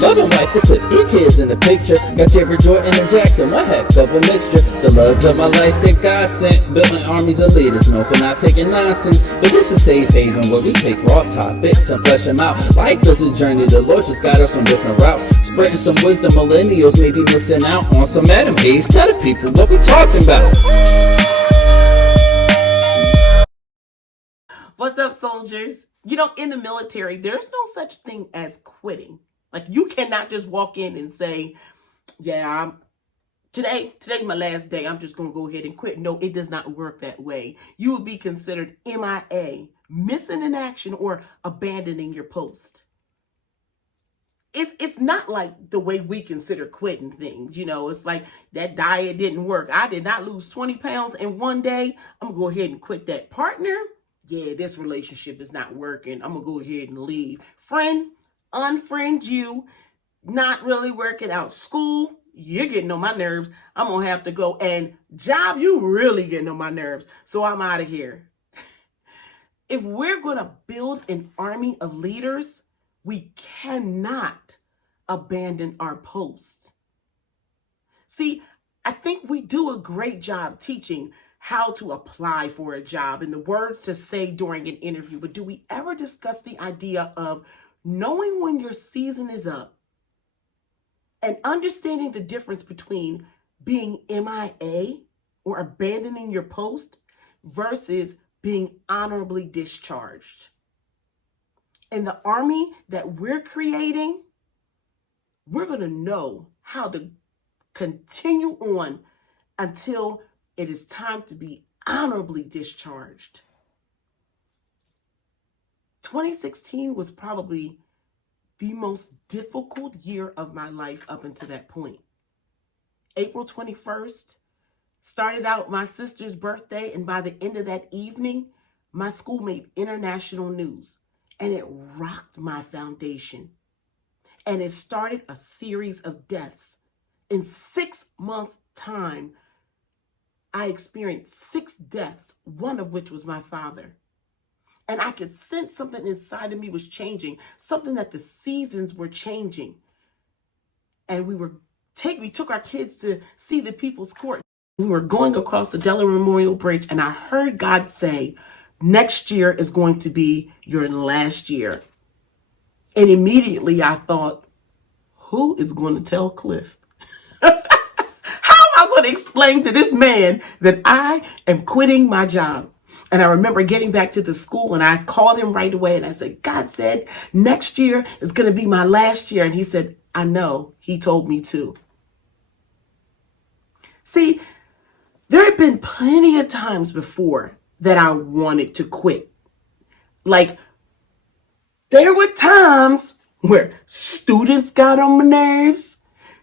Loving wife to Cliff, 3 kids in the picture. Got Jared Jordan and Jackson, one heck of a mixture. The loves of my life that God sent, building armies of leaders, known for not taking nonsense. But this is safe haven where we take raw topics and flesh them out. Life is a journey, the Lord just got us on different routes. Spreading some wisdom, millennials may be missing out on some Adam Hayes. Tell the people what we talking about. What's up, soldiers? You know, in the military, there's no such thing as quitting. Like, you cannot just walk in and say, yeah, today's my last day, I'm just going to go ahead and quit. No, it does not work that way. You will be considered MIA, missing in action, or abandoning your post. It's not like the way we consider quitting things. You know, it's like that diet didn't work. I did not lose 20 pounds in one day. I'm going to go ahead and quit that partner. Yeah, this relationship is not working. I'm going to go ahead and leave. Friend, unfriend you. Not really working out. School, you're getting on my nerves. I'm going to have to go. And job, you really getting on my nerves. So I'm out of here. If we're going to build an army of leaders, we cannot abandon our posts. See, I think we do a great job teaching how to apply for a job and the words to say during an interview, but do we ever discuss the idea of knowing when your season is up and understanding the difference between being MIA or abandoning your post versus being honorably discharged? In the army that we're creating, we're going to know how to continue on until it is time to be honorably discharged. 2016 was probably the most difficult year of my life up until that point. April 21st started out my sister's birthday, and by the end of that evening, my school made international news. And it rocked my foundation. And it started a series of deaths. In 6 months' time, I experienced 6 deaths, one of which was my father. And I could sense something inside of me was changing, something that the seasons were changing. And we took our kids to see the People's Court. We were going across the Delaware Memorial Bridge, and I heard God say, next year is going to be your last year. And immediately I thought, who is going to tell Cliff? How am I going to explain to this man that I am quitting my job? And I remember getting back to the school and I called him right away and I said, God said next year is going to be my last year. And he said, I know. He told me to. See, there have been plenty of times before that I wanted to quit. Like, there were times where students got on my nerves,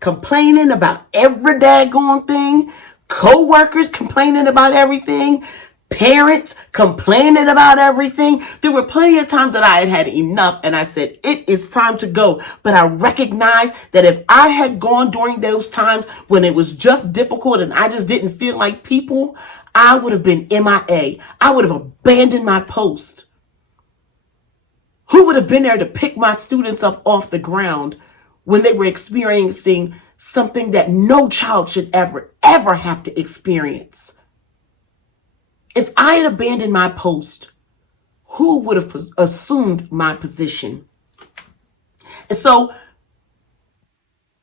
complaining about every daggone thing, co-workers complaining about everything, parents complaining about everything. There were plenty of times that I had had enough and I said, it is time to go. But I recognized that if I had gone during those times when it was just difficult and I just didn't feel like people, I would have been MIA. I would have abandoned my post. Who would have been there to pick my students up off the ground when they were experiencing something that no child should ever have to experience? If I had abandoned my post, who would have assumed my position? And so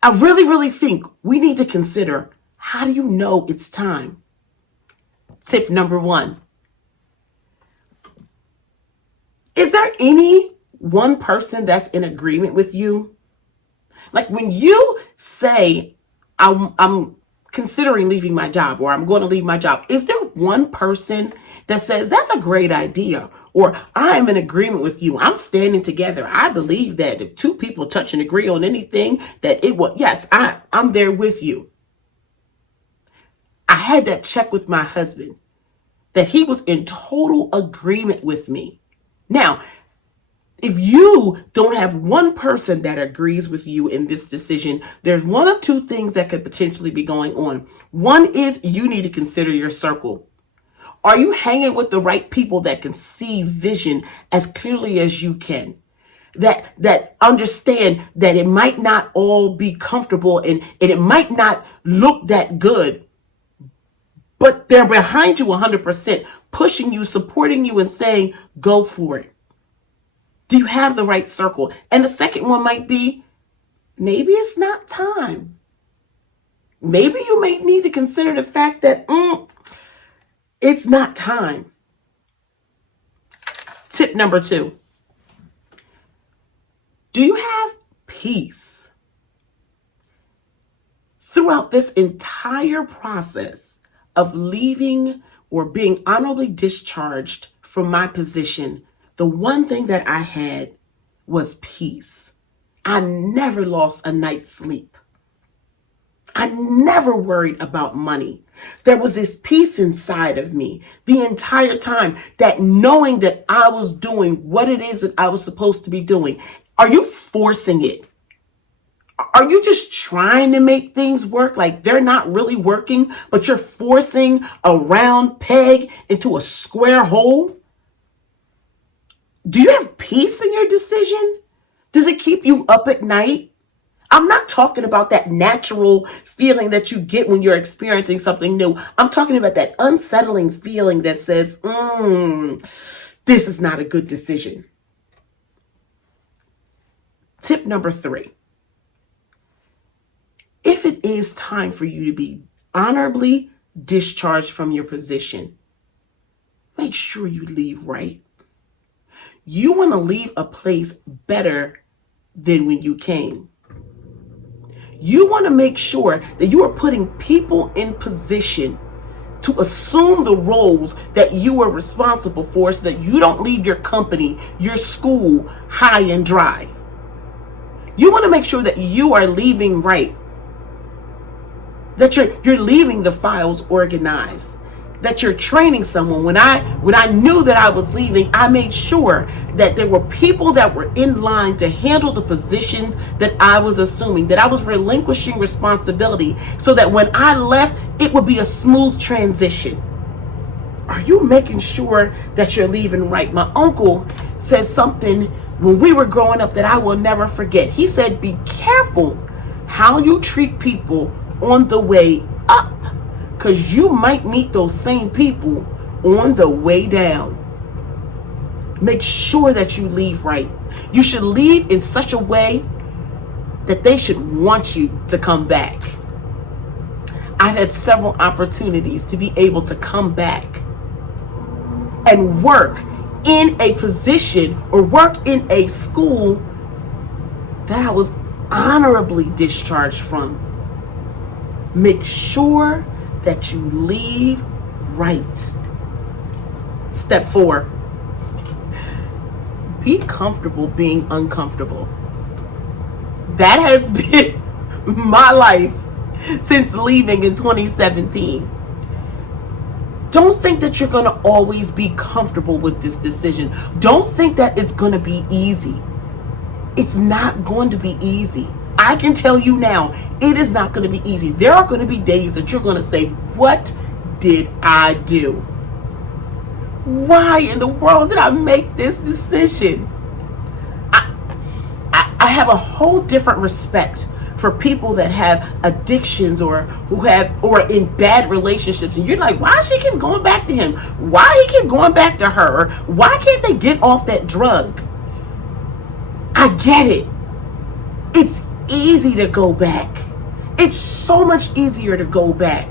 I really think we need to consider, how do you know it's time? Tip number 1. Is there any one person that's in agreement with you? Like, when you say, I'm considering leaving my job, or I'm going to leave my job, is there one person that says that's a great idea, or I'm in agreement with you, I'm standing together, I believe that if 2 people touch and agree on anything, that it will, yes, I'm there with you? I had that check with my husband, that he was in total agreement with me. Now, if you don't have one person that agrees with you in this decision, there's one of 2 things that could potentially be going on. One is you need to consider your circle. Are you hanging with the right people that can see vision as clearly as you can? that understand that it might not all be comfortable, and it might not look that good, but they're behind you 100%, pushing you, supporting you, and saying, go for it. Do you have the right circle? And the second one might be, maybe it's not time. Maybe you may need to consider the fact that it's not time. Tip number 2. Do you have peace? Throughout this entire process of leaving or being honorably discharged from my position, the one thing that I had was peace. I never lost a night's sleep. I never worried about money. There was this peace inside of me the entire time, that knowing that I was doing what it is that I was supposed to be doing. Are you forcing it? Are you just trying to make things work like they're not really working, but you're forcing a round peg into a square hole? Do you have peace in your decision? Does it keep you up at night? I'm not talking about that natural feeling that you get when you're experiencing something new. I'm talking about that unsettling feeling that says, this is not a good decision. Tip number 3. If it is time for you to be honorably discharged from your position, make sure you leave right. You want to leave a place better than when you came. You want to make sure that you are putting people in position to assume the roles that you are responsible for, so that you don't leave your company, your school, high and dry. You want to make sure that you are leaving right, that you're leaving the files organized, that you're training someone. When I knew that I was leaving, I made sure that there were people that were in line to handle the positions that I was assuming, that I was relinquishing responsibility, so that when I left, it would be a smooth transition. Are you making sure that you're leaving right? My uncle says something when we were growing up that I will never forget. He said, be careful how you treat people on the way up, because you might meet those same people on the way down. Make sure that you leave right. You should leave in such a way that they should want you to come back. I've had several opportunities to be able to come back and work in a position or work in a school that I was honorably discharged from. Make sure that you leave right. Step 4, be comfortable being uncomfortable. That has been my life since leaving in 2017. Don't think that you're going to always be comfortable with this decision. Don't think that it's going to be easy. It's not going to be easy. I can tell you now, it is not going to be easy. There are going to be days that you're going to say, what did I do? Why in the world did I make this decision? I have a whole different respect for people that have addictions or who have or in bad relationships, and you're like, why she keep going back to him? Why he keep going back to her? Why can't they get off that drug? I get it. It's easy to go back. It's so much easier to go back.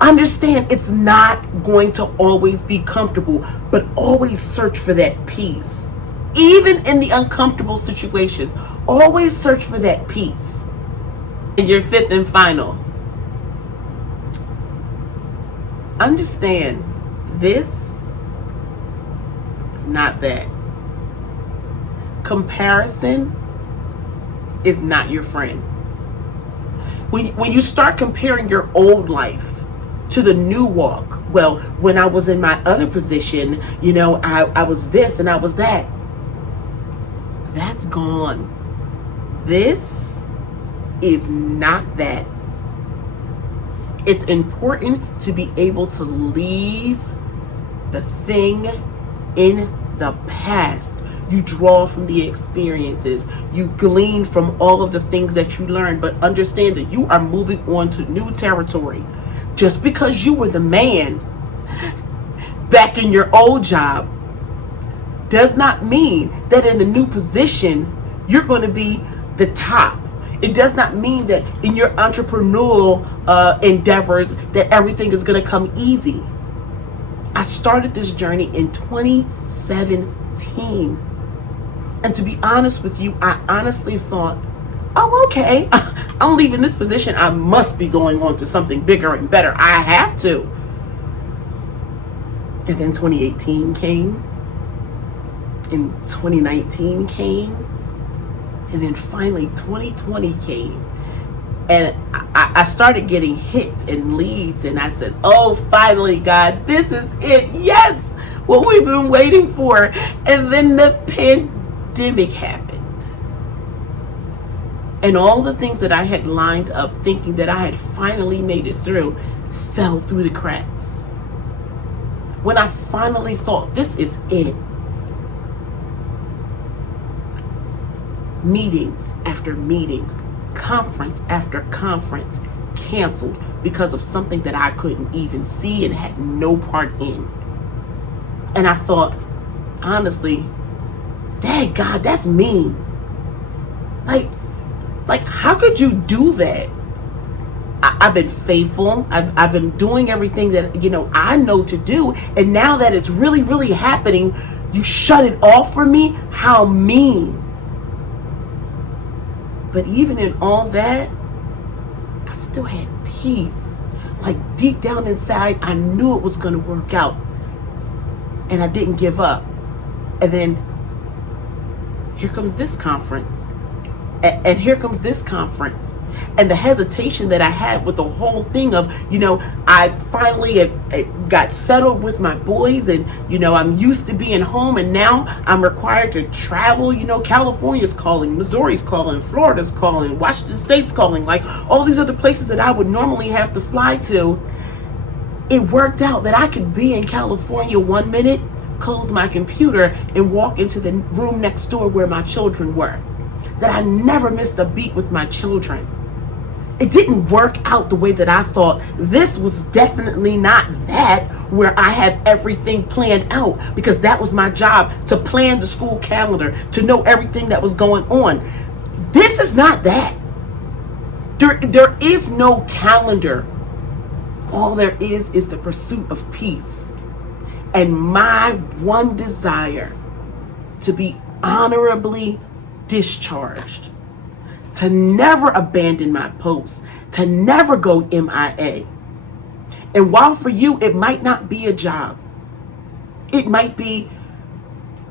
Understand, it's not going to always be comfortable, but always search for that peace. Even in the uncomfortable situations, always search for that peace. And your 5th and final. Understand, this is not that. Comparison is not your friend. When you start comparing your old life to the new walk, well, when I was in my other position, I was this and I was that. That's gone. This is not that. It's important to be able to leave the thing in the past. You draw from the experiences. You glean from all of the things that you learn, but understand that you are moving on to new territory. Just because you were the man back in your old job does not mean that in the new position you're going to be the top. It does not mean that in your entrepreneurial endeavors that everything is going to come easy. I started this journey in 2017. And to be honest with you, I honestly thought, oh, okay, I'm leaving this position. I must be going on to something bigger and better. I have to. And then 2018 came. And 2019 came. And then finally 2020 came. And I started getting hits and leads. And I said, oh, finally, God, this is it. Yes, what we've been waiting for. And then the pandemic happened. And all the things that I had lined up thinking that I had finally made it through fell through the cracks. When I finally thought, this is it. Meeting after meeting, conference after conference canceled because of something that I couldn't even see and had no part in. And I thought, honestly, dang God, that's mean. Like how could you do that? I've been faithful. I've been doing everything that, I know to do. And now that it's really, really happening, you shut it off for me? How mean. But even in all that, I still had peace. Like deep down inside, I knew it was going to work out. And I didn't give up. And then here comes this conference. And here comes this conference. And the hesitation that I had with the whole thing of, I finally got settled with my boys and, I'm used to being home and now I'm required to travel. California's calling, Missouri's calling, Florida's calling, Washington State's calling, like all these other places that I would normally have to fly to. It worked out that I could be in California 1 minute, close my computer and walk into the room next door where my children were. That I never missed a beat with my children. It didn't work out the way that I thought. This was definitely not that where I had everything planned out, because that was my job, to plan the school calendar, to know everything that was going on. This is not that. There is no calendar. All there is the pursuit of peace. And my one desire to be honorably discharged, to never abandon my post, to never go MIA. And while for you it might not be a job, it might be,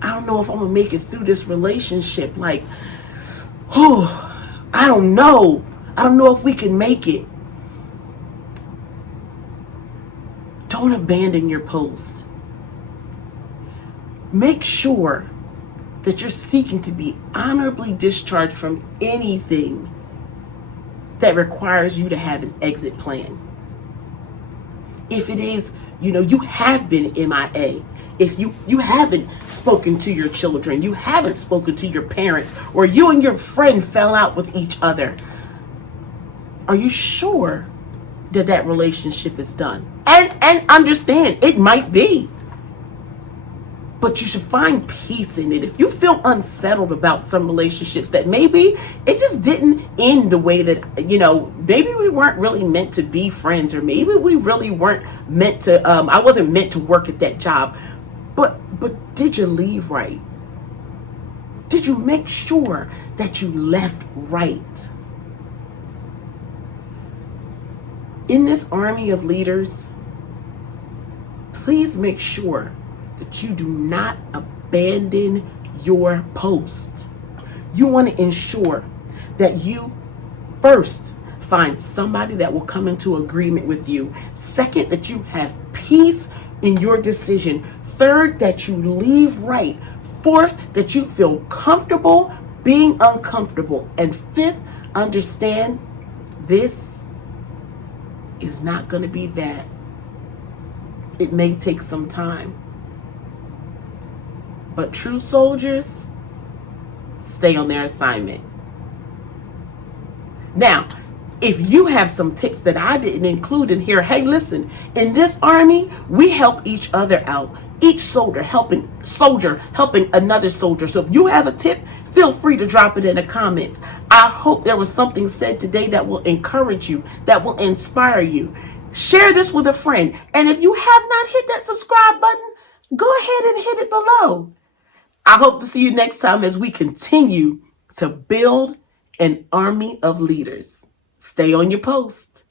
I don't know if I'm gonna make it through this relationship, I don't know if we can make it. Don't abandon your post. Make sure that you're seeking to be honorably discharged from anything that requires you to have an exit plan. If it is, you have been MIA, if you haven't spoken to your children, you haven't spoken to your parents, or you and your friend fell out with each other, are you sure that that relationship is done? And understand, it might be. But you should find peace in it. If you feel unsettled about some relationships that maybe it just didn't end the way that, maybe we weren't really meant to be friends, or maybe we really weren't meant to, I wasn't meant to work at that job. But did you leave right? Did you make sure that you left right? In this army of leaders, please make sure that you do not abandon your post. You want to ensure that you first find somebody that will come into agreement with you. Second, that you have peace in your decision. Third, that you leave right. Fourth, that you feel comfortable being uncomfortable. And fifth, understand this is not going to be that. It may take some time. But true soldiers stay on their assignment. Now, if you have some tips that I didn't include in here, hey, listen, in this army, we help each other out. Each soldier helping another soldier. So if you have a tip, feel free to drop it in the comments. I hope there was something said today that will encourage you, that will inspire you. Share this with a friend. And if you have not hit that subscribe button, go ahead and hit it below. I hope to see you next time as we continue to build an army of leaders. Stay on your post.